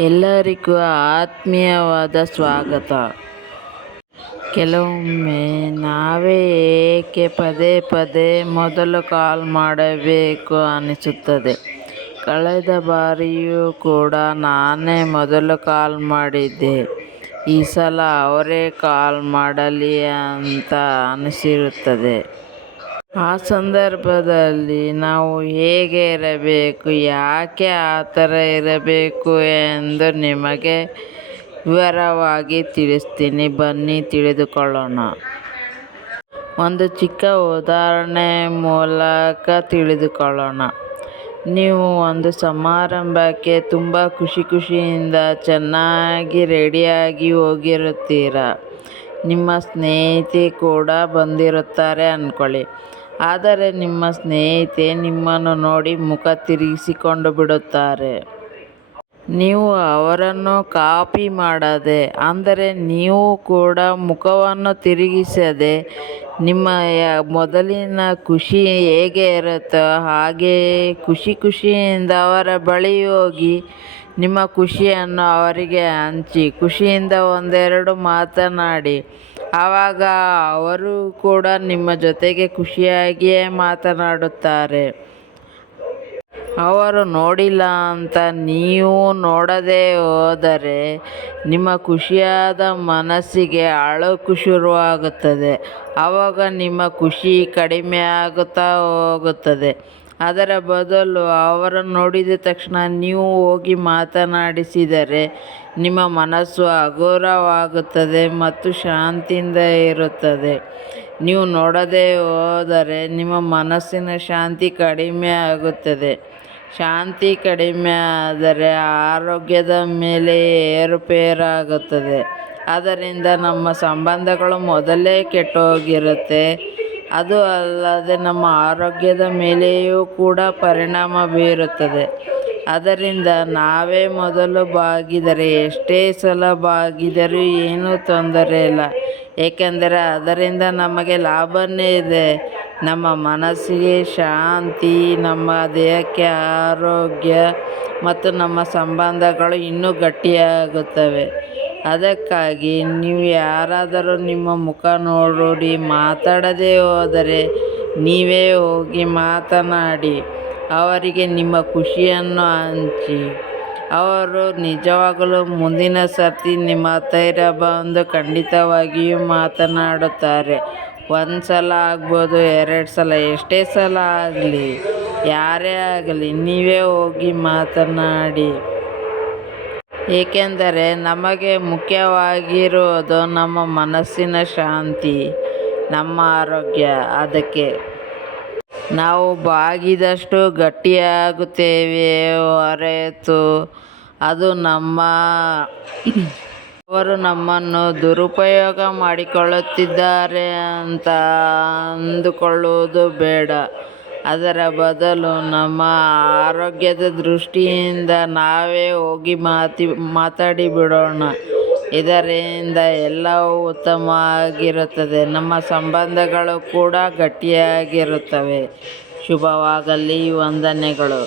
ಎಲ್ಲರಿಗೂ ಆತ್ಮೀಯವಾದ ಸ್ವಾಗತ. ಕೆಲವೊಮ್ಮೆ ನಾವೇ ಏಕೆ ಪದೇ ಪದೇ ಮೊದಲು ಕಾಲ್ ಮಾಡಬೇಕು ಅನಿಸುತ್ತದೆ. ಕಳೆದ ಬಾರಿಯೂ ಕೂಡ ನಾನೇ ಮೊದಲು ಕಾಲ್ ಮಾಡಿದ್ದೆ. ಈ ಸಲ ಅವರೇ ಕಾಲ್ ಮಾಡಲಿ ಅಂತ ಅನಿಸಿರುತ್ತದೆ. ಆ ಸಂದರ್ಭದಲ್ಲಿ ನಾವು ಹೇಗೆ ಇರಬೇಕು, ಯಾಕೆ ಆ ಥರ ಇರಬೇಕು ಎಂದು ನಿಮಗೆ ವಿವರವಾಗಿ ತಿಳಿಸ್ತೀನಿ. ಬನ್ನಿ ತಿಳಿದುಕೊಳ್ಳೋಣ. ಒಂದು ಚಿಕ್ಕ ಉದಾಹರಣೆ ಮೂಲಕ ತಿಳಿದುಕೊಳ್ಳೋಣ. ನೀವು ಒಂದು ಸಮಾರಂಭಕ್ಕೆ ತುಂಬ ಖುಷಿಯಿಂದ ಚೆನ್ನಾಗಿ ರೆಡಿಯಾಗಿ ಹೋಗಿರುತ್ತೀರ. ನಿಮ್ಮ ಸ್ನೇಹಿತೆ ಕೂಡ ಬಂದಿರುತ್ತಾರೆ ಅಂದ್ಕೊಳ್ಳಿ. ಆದರೆ ನಿಮ್ಮ ಸ್ನೇಹಿತೆ ನಿಮ್ಮನ್ನು ನೋಡಿ ಮುಖ ತಿರುಗಿಸಿಕೊಂಡು ಬಿಡುತ್ತಾರೆ. ನೀವು ಅವರನ್ನು ಕಾಪಿ ಮಾಡದೆ, ಅಂದರೆ ನೀವು ಕೂಡ ಮುಖವನ್ನು ತಿರುಗಿಸದೆ, ನಿಮ್ಮ ಮೊದಲಿನ ಖುಷಿ ಹೇಗೆ ಇರುತ್ತೋ ಹಾಗೆ ಖುಷಿಯಿಂದ ಅವರ ಬಳಿ ಹೋಗಿ ನಿಮ್ಮ ಖುಷಿಯನ್ನು ಅವರಿಗೆ ಹಂಚಿ ಖುಷಿಯಿಂದ ಒಂದೆರಡು ಮಾತನಾಡಿ. ಆವಾಗ ಅವರು ಕೂಡ ನಿಮ್ಮ ಜೊತೆಗೆ ಖುಷಿಯಾಗಿಯೇ ಮಾತನಾಡುತ್ತಾರೆ. ಅವರು ನೋಡಿಲ್ಲ ಅಂತ ನೀವು ನೋಡದೆ ಹೋದರೆ ನಿಮ್ಮ ಖುಷಿಯಾದ ಮನಸ್ಸಿಗೆ ಅಳುಕು ಶುರುವಾಗುತ್ತದೆ. ಆವಾಗ ನಿಮ್ಮ ಖುಷಿ ಕಡಿಮೆ ಆಗುತ್ತಾ ಹೋಗುತ್ತದೆ. ಅದರ ಬದಲು ಅವರನ್ನು ನೋಡಿದ ತಕ್ಷಣ ನೀವು ಹೋಗಿ ಮಾತನಾಡಿಸಿದರೆ ನಿಮ್ಮ ಮನಸ್ಸು ಹಗುರವಾಗುತ್ತದೆ ಮತ್ತು ಶಾಂತಿಯಿಂದ ಇರುತ್ತದೆ. ನೀವು ನೋಡದೆ ಹೋದರೆ ನಿಮ್ಮ ಮನಸ್ಸಿನ ಶಾಂತಿ ಕಡಿಮೆ ಆಗುತ್ತದೆ. ಶಾಂತಿ ಕಡಿಮೆ ಆದರೆ ಆರೋಗ್ಯದ ಮೇಲೆ ಏರುಪೇರಾಗುತ್ತದೆ. ಆದ್ದರಿಂದ ನಮ್ಮ ಸಂಬಂಧಗಳು ಮೊದಲೇ ಕೆಟ್ಟೋಗಿರುತ್ತೆ. ಅದು ಅಲ್ಲದೆ ನಮ್ಮ ಆರೋಗ್ಯದ ಮೇಲೆಯೂ ಕೂಡ ಪರಿಣಾಮ ಬೀರುತ್ತದೆ. ಆದ್ದರಿಂದ ನಾವೇ ಮೊದಲು ಬಾಗಿದರೆ, ಎಷ್ಟೇ ಸಲ ಬಾಗಿದರೂ ಏನೂ ತೊಂದರೆ ಇಲ್ಲ. ಏಕೆಂದರೆ ಅದರಿಂದ ನಮಗೆ ಲಾಭವೇ ಇದೆ. ನಮ್ಮ ಮನಸ್ಸಿಗೆ ಶಾಂತಿ, ನಮ್ಮ ದೇಹಕ್ಕೆ ಆರೋಗ್ಯ ಮತ್ತು ನಮ್ಮ ಸಂಬಂಧಗಳು ಇನ್ನೂ ಗಟ್ಟಿಯಾಗುತ್ತವೆ. ಅದಕ್ಕಾಗಿ ನೀವು ಯಾರಾದರೂ ನಿಮ್ಮ ಮುಖ ನೋಡಿ ಮಾತಾಡದೆ ಹೋದರೆ ನೀವೇ ಹೋಗಿ ಮಾತನಾಡಿ ಅವರಿಗೆ ನಿಮ್ಮ ಖುಷಿಯನ್ನು ಹಂಚಿ. ಅವರು ನಿಜವಾಗಲೂ ಮುಂದಿನ ಸರ್ತಿ ನಿಮ್ಮ ಹತ್ತಿರ ಬಂದು ಖಂಡಿತವಾಗಿಯೂ ಮಾತನಾಡುತ್ತಾರೆ. ಒಂದು ಸಲ ಆಗ್ಬೋದು, 2 ಸಲ, ಎಷ್ಟೇ ಸಲ ಆಗಲಿ, ಯಾರೇ ಆಗಲಿ, ನೀವೇ ಹೋಗಿ ಮಾತನಾಡಿ. ಏಕೆಂದರೆ ನಮಗೆ ಮುಖ್ಯವಾಗಿರುವುದು ನಮ್ಮ ಮನಸ್ಸಿನ ಶಾಂತಿ, ನಮ್ಮ ಆರೋಗ್ಯ. ಅದಕ್ಕೆ ನಾವು ಬಾಗಿದಷ್ಟು ಗಟ್ಟಿಯಾಗುತ್ತೇವೆ ಹೊರತು ಅವರು ನಮ್ಮನ್ನು ದುರುಪಯೋಗ ಮಾಡಿಕೊಳ್ಳುತ್ತಿದ್ದಾರೆ ಅಂತ ಅಂದುಕೊಳ್ಳುವುದು ಬೇಡ. ಅದರ ಬದಲು ನಮ್ಮ ಆರೋಗ್ಯದ ದೃಷ್ಟಿಯಿಂದ ನಾವೇ ಹೋಗಿ ಮಾತಾಡಿಬಿಡೋಣ. ಇದರಿಂದ ಎಲ್ಲವೂ ಉತ್ತಮವಾಗಿರುತ್ತದೆ. ನಮ್ಮ ಸಂಬಂಧಗಳು ಕೂಡ ಗಟ್ಟಿಯಾಗಿರುತ್ತವೆ. ಶುಭವಾಗಲಿ. ವಂದನೆಗಳು.